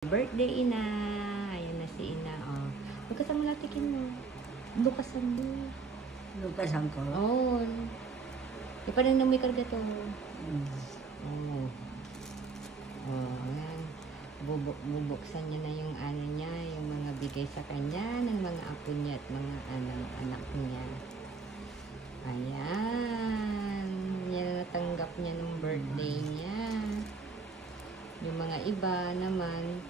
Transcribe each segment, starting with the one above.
Birthday ina. Ayan na si ina. Oh. Lukasan mo latikin mo. Lukasan mo. Lukasan ko. Oo. Di pa rin na may karga to. Oo. Oh, ayan. Bubuksan niya na yung ano niya, yung mga bigay sa kanya ng mga apo niya at mga anak niya. Ayan. Yan na natanggap niya ng birthday niya. Yung mga iba naman,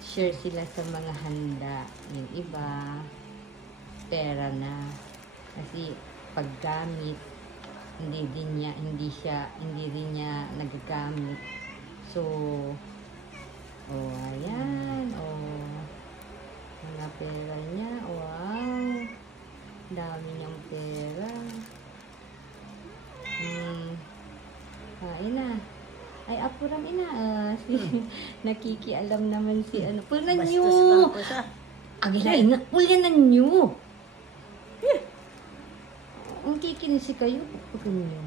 share sila sa mga handa. Yung iba, pera na. Kasi paggamit, hindi rin niya nagagamit. So, oh, ayan, oh, mga pera niya, wow, dami niyang pera. Kain na. Ay, apuran ina. Nakikialam naman si ano. Punan nyo! Agilain na. Pulyanan nyo! Ang kikinisi kayo. Punan nyo.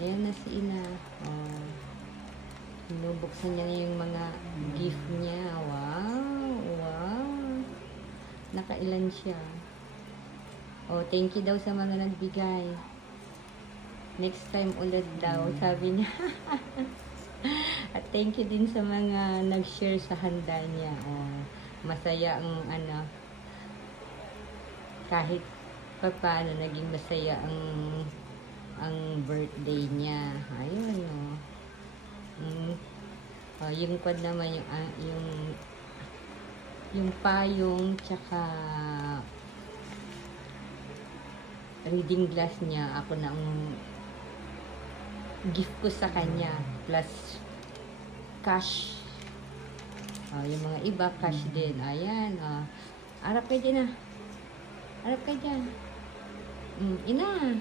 Ayan na si ina. Binubuksan niya na yung mga gift niya. Wow! Wow! Nakailan siya. Oh, thank you daw sa mga nagbigay. Next time ulit daw, sabi niya. At thank you din sa mga nag-share sa handa niya. Masaya ang ano, kahit paano naging masaya ang birthday niya. Ayun, yung pad naman yung payong tsaka reading glass niya, ako na ang gift ko sa kanya, plus cash. Yung mga iba, cash din. Ayan. Arap kayo din ah. Arap kayo dyan. Ina.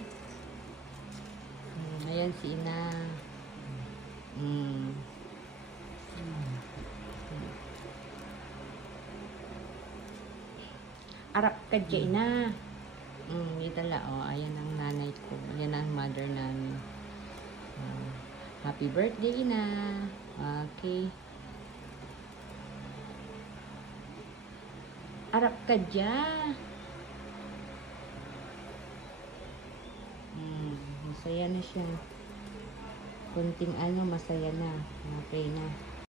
Ayan si ina. Arap ka dyan, ina. Dito la. Ayan ang nanay ko. Ayan ang mother namin. Happy birthday, ina. Okay. Arap ka dyan. Masaya na siya. Kunting ano, masaya na. Okay na.